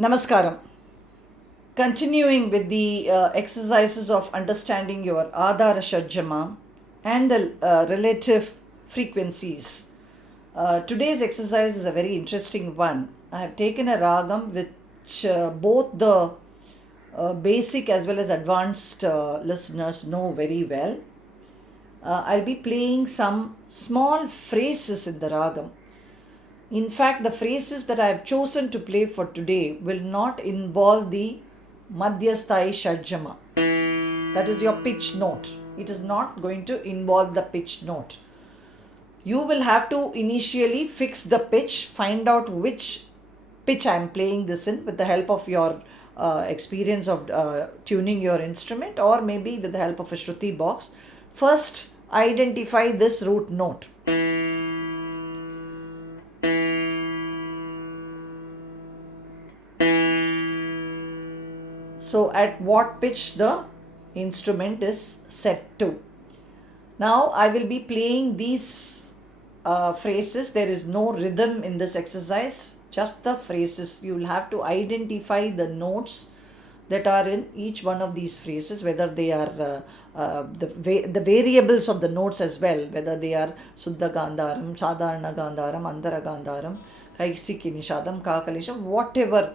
Namaskaram. Continuing with the exercises of understanding your Adhaara Shadjama and the relative frequencies. Today's exercise is a very interesting one. I have taken a ragam which both the basic as well as advanced listeners know very well. I'll be playing some small phrases in the ragam. In fact, the phrases that I have chosen to play for today will not involve the Madhyasthai Shadjama. That is your pitch note. It is not going to involve the pitch note. You will have to initially fix the pitch, find out which pitch I am playing this in with the help of your experience of tuning your instrument, or maybe with the help of a Shruti box. First, identify this root note. So at what pitch the instrument is set to. Now I will be playing these phrases. There is no rhythm in this exercise, just the phrases. You will have to identify the notes that are in each one of these phrases, whether they are the variables of the notes as well, whether they are Suddha Gandharam, Sadharana Gandharam, Andhara Gandharam, Kaisiki Nishadam, Kakalisham, whatever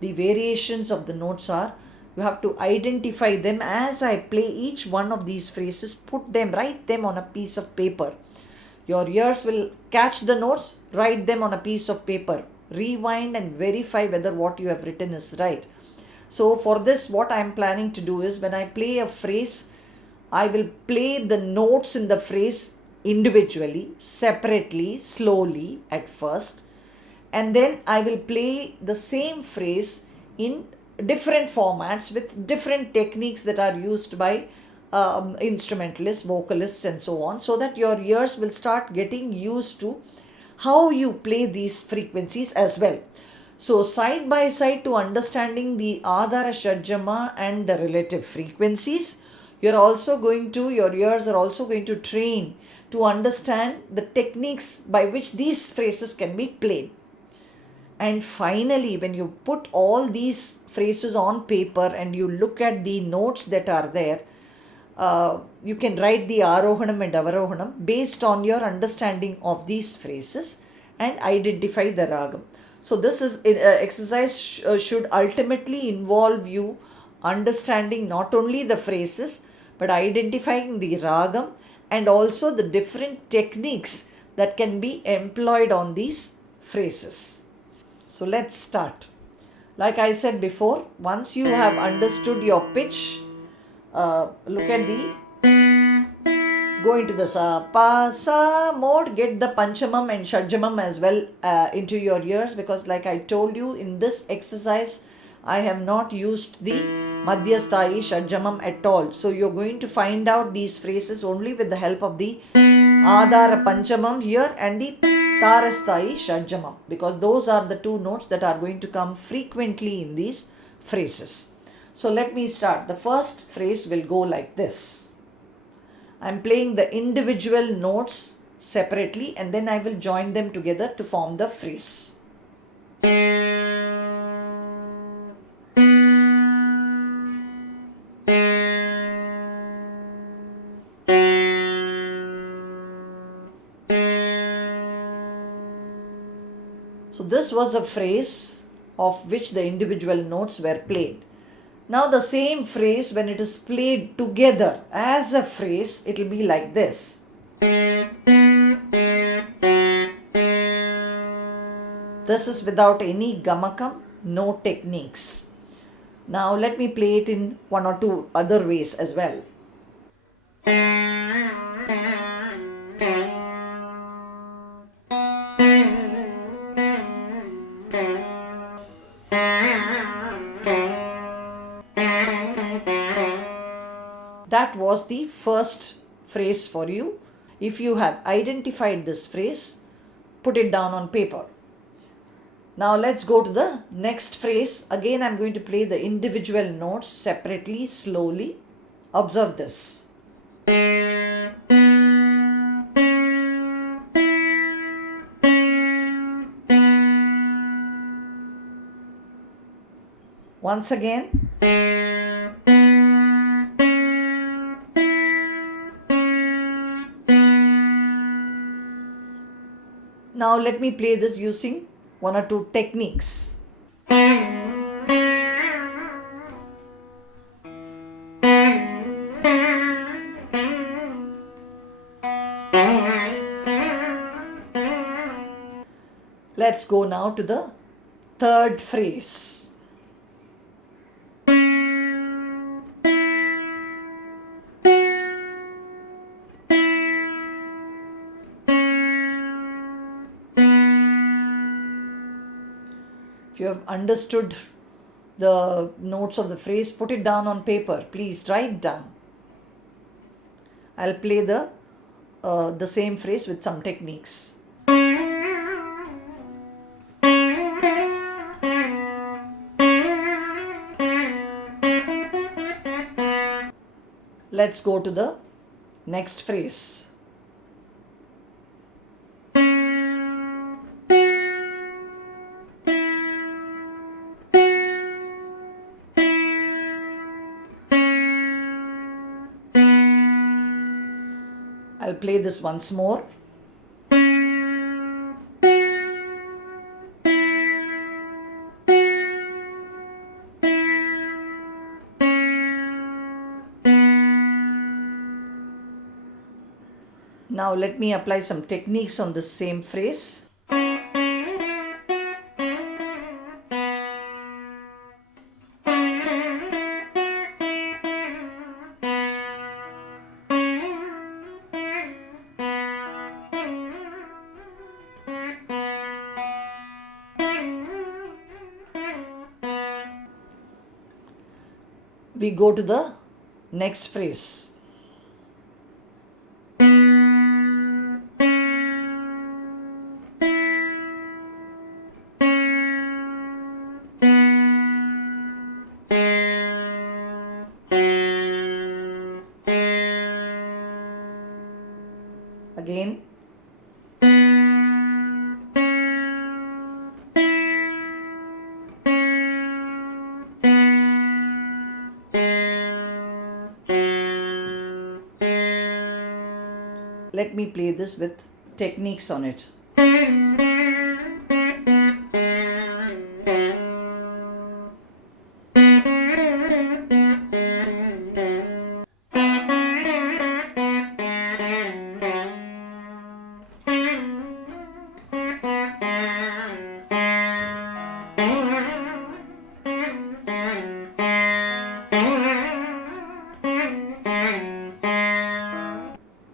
the variations of the notes are. You have to identify them as I play each one of these phrases. Write them on a piece of paper. Your ears will catch the notes, write them on a piece of paper. Rewind and verify whether what you have written is right. So for this, what I am planning to do is, when I play a phrase, I will play the notes in the phrase individually, separately, slowly at first. And then I will play the same phrase in different formats with different techniques that are used by instrumentalists, vocalists and so on, so that your ears will start getting used to how you play these frequencies as well. So side by side to understanding the Adhaara Shadjama and the relative frequencies, your ears are also going to train to understand the techniques by which these phrases can be played. And finally, when you put all these phrases on paper and you look at the notes that are there, you can write the Arohanam and Avarohanam based on your understanding of these phrases and identify the ragam. So this exercise should ultimately involve you understanding not only the phrases but identifying the ragam and also the different techniques that can be employed on these phrases. So let's start. Like I said before, once you have understood your pitch, look at go into the sa, pa, sa mode, get the Panchamam and Shadjamam as well into your ears, because like I told you, in this exercise, I have not used the Madhyasthai Shadjamam at all. So you're going to find out these phrases only with the help of the Adhaara Panchamam here and the Tarasthai Shadjamam, because those are the two notes that are going to come frequently in these phrases. So let me start. The first phrase will go like this. I am playing the individual notes separately and then I will join them together to form the phrase. So this was a phrase of which the individual notes were played. Now the same phrase, when it is played together as a phrase, it will be like this. This is without any gamakam, no techniques. Now let me play it in one or two other ways as well. That was the first phrase for you. If you have identified this phrase, put it down on paper. Now let's go to the next phrase. Again, I'm going to play the individual notes separately, slowly. Observe this. Once again. Now let me play this using one or two techniques. Let's go now to the third phrase. If you have understood the notes of the phrase, put it down on paper. Please write down. I'll play the same phrase with some techniques. Let's go to the next phrase. I'll play this once more. Now let me apply some techniques on the same phrase. We go to the next phrase. Again. Let me play this with techniques on it.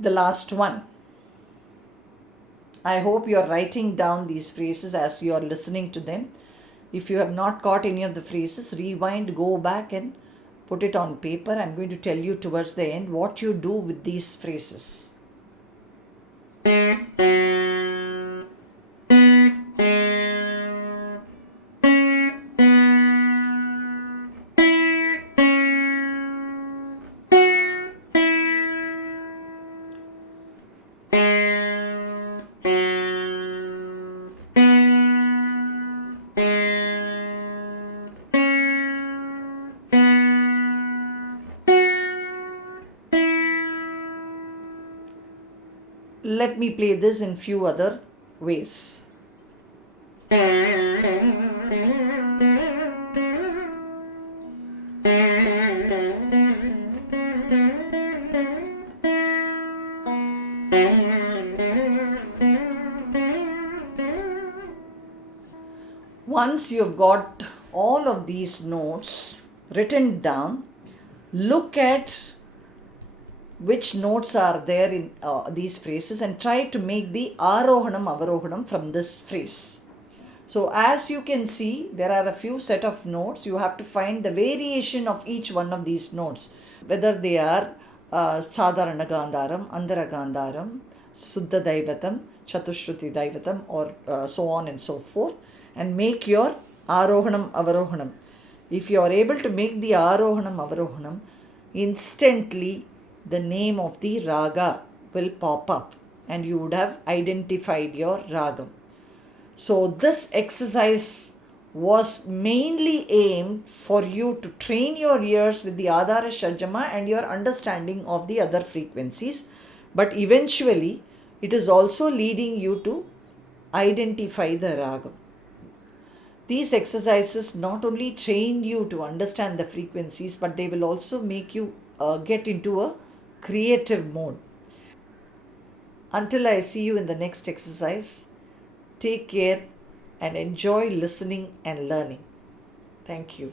The last one. I hope you are writing down these phrases as you are listening to them. If you have not caught any of the phrases, rewind, go back and put it on paper. I'm going to tell you towards the end what you do with these phrases. Let me play this in few other ways. Once you've got all of these notes written down, look at which notes are there in these phrases and try to make the Arohanam, Avarohanam from this phrase. So as you can see, there are a few set of notes. You have to find the variation of each one of these notes, whether they are Sadharana Gandharam, Andhara Gandharam, Suddha Daivatam, Chatushruti Daivatam, or so on and so forth, and make your Arohanam, Avarohanam. If you are able to make the Arohanam, Avarohanam, instantly the name of the raga will pop up and you would have identified your ragam. So this exercise was mainly aimed for you to train your ears with the Adhaara Shadjama and your understanding of the other frequencies. But eventually, it is also leading you to identify the ragam. These exercises not only train you to understand the frequencies, but they will also make you get into a creative mode. Until I see you in the next exercise, take care and enjoy listening and learning. Thank you.